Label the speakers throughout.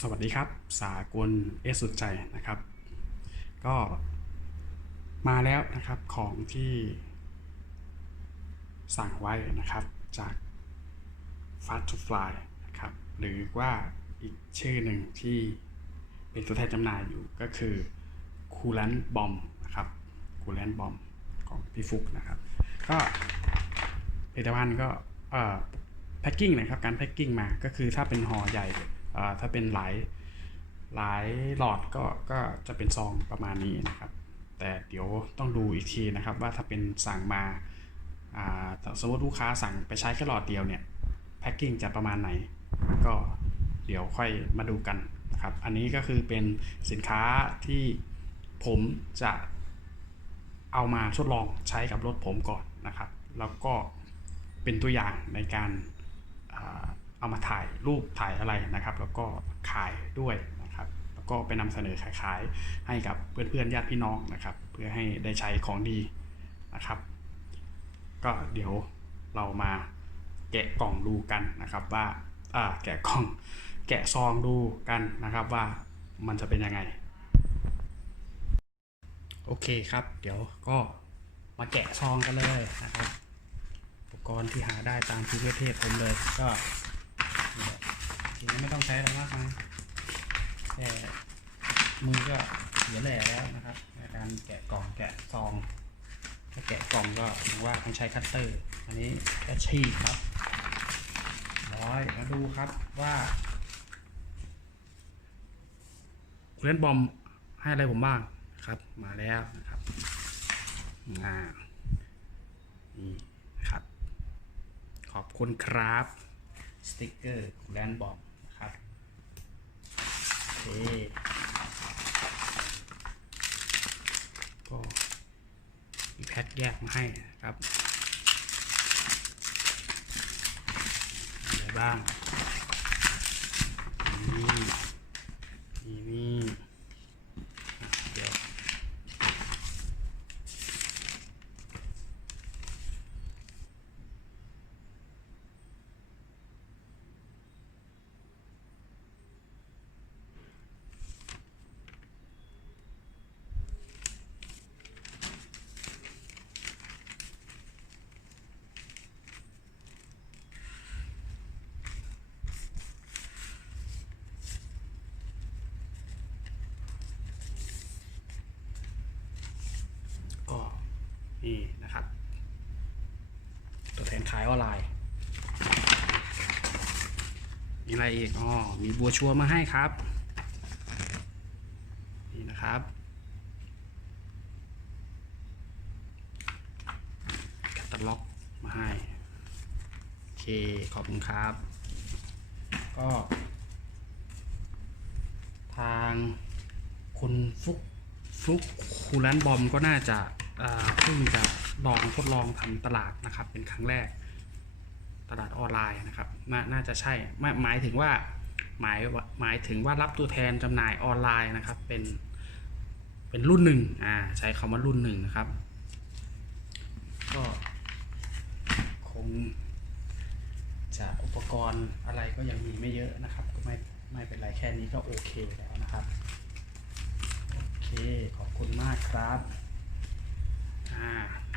Speaker 1: สวัสดีครับ สากลเอสุดใจนะครับ ก็มาแล้วนะครับของที่สั่งไว้นะครับจาก Fast to Fly นะครับ หรือว่าอีกชื่อหนึ่งที่เป็นตัวแทนจำหน่ายอยู่ก็คือ Coolant Bomb นะครับ Coolant Bomb ของพี่ฟุกนะครับ ก็ผลิตภัณฑ์ก็แพ็กกิ้งนะครับ การแพ็กกิ้งมาก็คือถ้าเป็นห่อใหญ่ ถ้าเป็นหลายหลายหลอดก็ก็จะเป็นซองประมาณนี้นะครับ แต่เดี๋ยวต้องดูอีกทีนะครับว่าถ้าเป็นสั่งมาสมมติลูกค้าสั่งไปใช้แค่หลอดเดียวเนี่ยแพ็กกิ้งจะประมาณไหน ก็เดี๋ยวค่อยมาดูกันนะครับ อันนี้ก็คือเป็นสินค้าที่ผมจะเอามาทดลองใช้กับรถผมก่อนนะครับ แล้วก็เป็นตัวอย่างในการ เอามาถ่ายรูปถ่ายอะไรนะครับ แล้วก็ขายด้วยนะครับ แล้วก็ไปนำเสนอขายๆให้กับเพื่อนๆญาติพี่น้องนะครับ เพื่อให้ได้ใช้ของดีนะครับ ก็เดี๋ยวเรามาแกะกล่องดูกันนะครับว่าอ่าแกะกล่องแกะซองดูกันนะครับว่ามันจะเป็นยังไง โอเคครับ เดี๋ยวก็มาแกะซองกันเลยนะครับ อุปกรณ์ที่หาได้ตามที่เทศผมเลยก็ นี้ไม่ต้องใช้อะไรมากมายแค่มือก็เหลือแหล่แล้วนะครับในการแกะกล่องแกะซองถ้าแกะกล่องก็ผมว่าต้องใช้คัตเตอร์ อันนี้แค่ฉีกครับร้อยมาดูครับว่าเล่นบอมให้อะไรผมบ้างครับ มาแล้วนะครับอ่านี่ครับ ขอบคุณครับ สติกเกอร์แลนบอม นะคก็มีแพ็คแยกมาให้นะครับอะไรบ้างนี่นี่นี่อะเดี๋ยว ก็ นี่นะครับ ตัวแทนขายออนไลน์ มีอะไรอีกอ๋อมีบัวชัวมาให้ครับ นี่นะครับแคตตาล็อกมาให้ โอเค ขอบคุณครับ ก็ ทางคุณฟุกฟุกคูลันบอมก็น่าจะ เพิ่งจะลองทดลองทำตลาดนะครับ เป็นครั้งแรก ตลาดออนไลน์นะครับนน่าจะใช่หมายหมายถึงว่าหมายหมายถึงว่ารับตัวแทนจำหน่ายออนไลน์นะครับ เป็นเป็นรุ่นหนึ่งอ่าใช้คำว่ารุ่นหนึ่งนะครับ ก็คงจะอุปกรณ์อะไรก็ยังมีไม่เยอะนะครับ ก็ไม่ไม่เป็นไรแค่นี้ก็โอเคแล้วนะครับ โอเค ขอบคุณมากครับ อ่า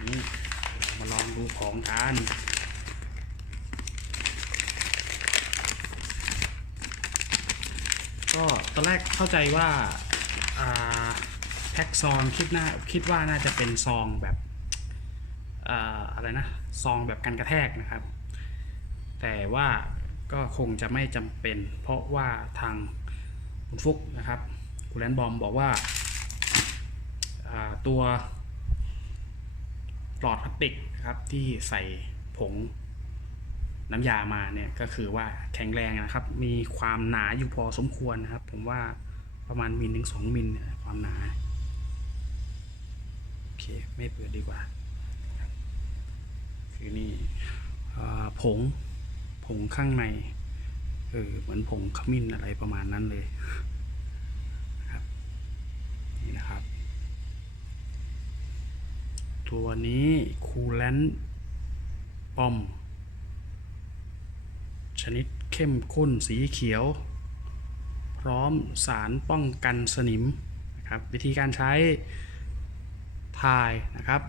Speaker 1: นี่มาลองดูของกันก็ตอนแรกเข้าใจว่าแพ็กซองคิดหน้าคิดว่าน่าจะเป็นซองแบบอ่าอะไรนะซองแบบกันกระแทกนะครับ แต่ว่าก็คงจะไม่จำเป็น เพราะว่าทางคุณฟุกนะครับคุณแลนบอมบอกว่าตัว หลอดพลาสติกนะครับที่ใส่ผงน้ำยามาเนี่ยก็คือว่าแข็งแรงนะครับ มีความหนาอยู่พอสมควรนะครับ ผมว่าประมาณมิลถึงสองมิลความหนาโอเคไม่เปิดดีกว่า คือนี่ผงผงข้างในเออเหมือนผงขมิ้นอะไรประมาณนั้นเลยนะครับนี่นะครับ ตัวนี้คูลแลนปอม ชนิดเข้มข้นสีเขียว พร้อมสารป้องกันสนิมนะครับวิธีการใช้ถ่ายนะครับ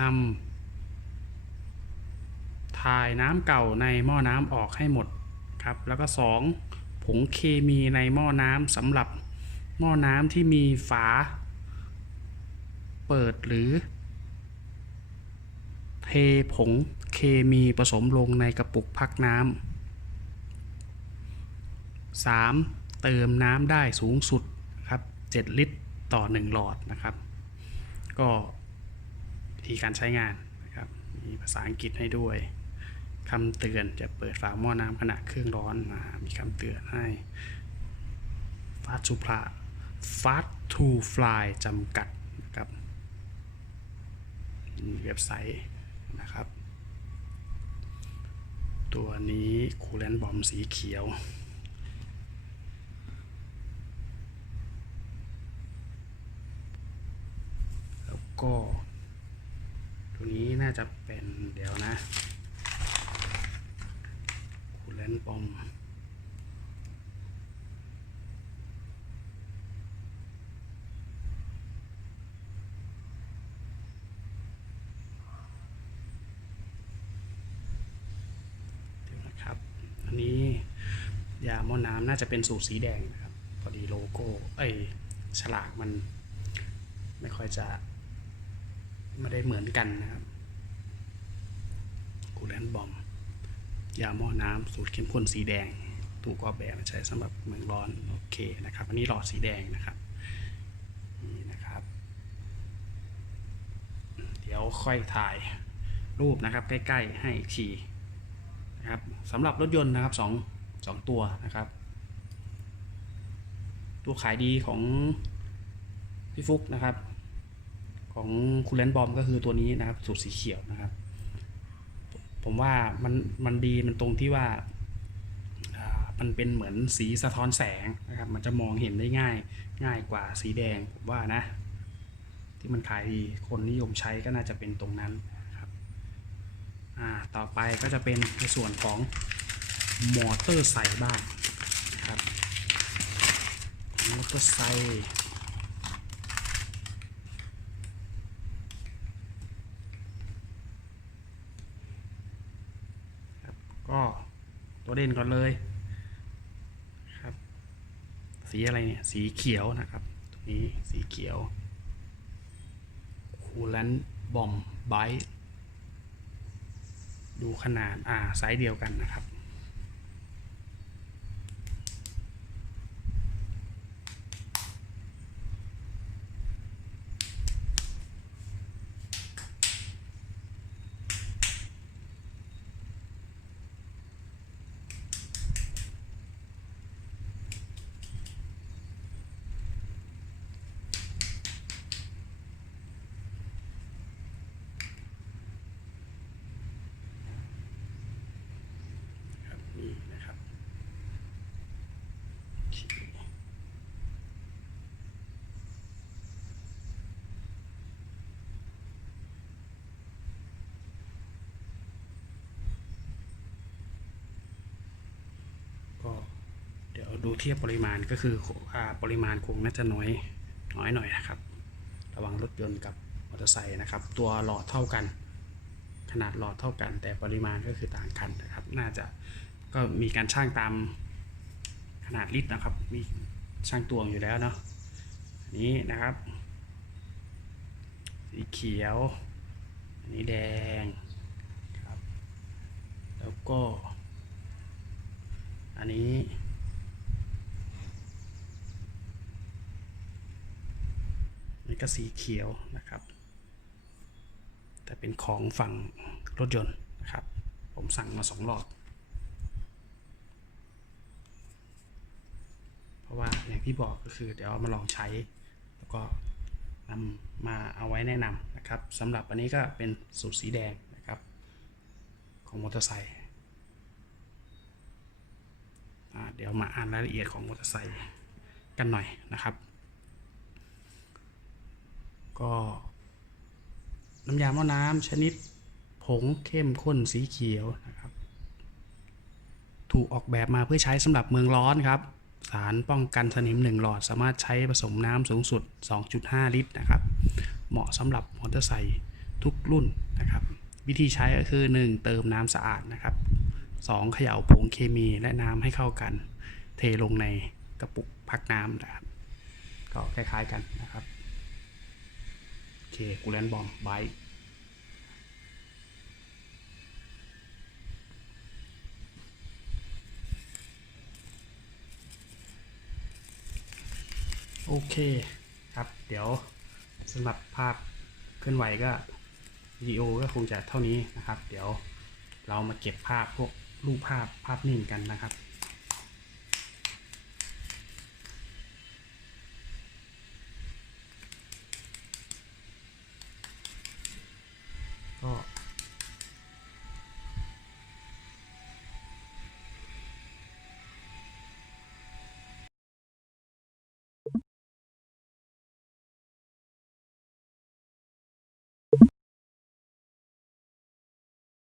Speaker 1: นำถ่ายน้ำเก่าในหม้อน้ำออกให้หมดครับแล้วก็ 2. ผงเคมีในหม้อน้ำสำหรับหม้อน้ำที่มีฝา เปิดหรือ เทผงเคมีผสมลงในกระปุกพักน้ำ 3. เติมน้ำได้สูงสุดครับ 7 ลิตรต่อ 1 หลอดนะครับ ก็วิธีการใช้งานนะครับ มีภาษาอังกฤษให้ด้วยคำเตือนจะเปิดฝาหม้อน้ำขณะเครื่องร้อนมามีคำเตือนให้ Fast to Fly Fast to Fly จำกัด เว็บไซต์นะครับ ตัวนี้คูลเลนบอมสีเขียวแล้วก็ตัวนี้น่าจะเป็นเดี๋ยวนะคูลเลนบอมเดี๋ยวนะครับ อันนี้ยาหม้อน้ำน่าจะเป็นสูตรสีแดงนะครับ พอดีโลโก้เอ้ฉลากมันไม่ค่อยจะไม่ได้เหมือนกันนะครับกูแลนบอม ยาหม้อน้ำสูตรเข้มข้นสีแดง ถูกออกแบบใช้สำหรับเมืองร้อน โอเคนะครับ อันนี้หลอดสีแดงนะครับ นี่นะครับ เดี๋ยวค่อยถ่ายรูปนะครับ ใกล้ ๆ ให้อีกที สำหรับรถยนต์นะครับสองสองตัวนะครับ ตัวขายดีของพี่ฟุกนะครับ ของคูลเลนบอมก็คือตัวนี้นะครับ สูตรสีเขียวนะครับ ผมว่ามันมันดีมันตรงที่ว่ามันเป็นเหมือนสีสะท้อนแสงนะครับ มันจะมองเห็นได้ง่ายง่ายกว่าสีแดงผมว่านะ ที่มันขายดีคนนิยมใช้ก็น่าจะเป็นตรงนั้นนะ ต่อไปก็จะเป็นในส่วนของมอเตอร์ไซค์บ้างนะครับมอเตอร์ไซค์ก็ตัวเด่นก่อนเลยครับ สีอะไรเนี่ย สีเขียวนะครับตัวนี้สีเขียวคูลันบอมไบ ดูขนาดอ่าไซส์เดียวกันนะครับครับนี่นะครับโอเคก็เดูเทียบปริมาณก็คืออปริมาณคงน่าจะน้อยน้อยหน่อยนะครับ ระวังรถยนต์กับมอเตอร์ไซค์นะครับ ตัวหลอดเท่ากัน ขนาดหลอดเท่ากัน แต่ปริมาณก็คือต่างกันนะครับ น่าจะก็มีการช่างตามขนาดลิตรนะครับ มีช่างตวงอยู่แล้วเนาะอันนี้นะครับ สีเขียว อันนี้แดงครับ แล้วก็ อันนี้ ก็สีเขียวนะครับ แต่เป็นของฝั่งรถยนต์นะครับ ผมสั่งมาสองหลอด เพราะว่าอย่างที่บอกก็คือเดี๋ยวมาลองใช้ แล้วก็นำมาเอาไว้แนะนำนะครับสำหรับอันนี้ก็เป็นสูตรสีแดงนะครับ ของมอเตอร์ไซค์เดี๋ยวมาอ่านรายละเอียดของมอเตอร์ไซค์กันหน่อยนะครับ ก็น้ำยาหม้อน้ำชนิดผงเข้มข้นสีเขียวนะครับ ถูกออกแบบมาเพื่อใช้สำหรับเมืองร้อนครับ สารป้องกันสนิม 1 หลอด สามารถใช้ผสมน้ำสูงสุด 2.5 ลิตรนะครับ เหมาะสำหรับมอเตอร์ไซค์ทุกรุ่นนะครับ วิธีใช้ก็คือ 1 เติมน้ำสะอาดนะครับ 2 เขย่าผงเคมีและน้ำให้เข้ากัน เทลงในกระปุกพักน้ำนะครับ ก็คล้ายๆกันนะครับ เค กูแลนบอมไบโอเคครับ เดี๋ยวสำหรับภาพเคลื่อนไหวก็วิดีโอก็คงจะเท่านี้นะครับ เดี๋ยวเรามาเก็บภาพพวกรูปภาพภาพนิ่งกันนะครับ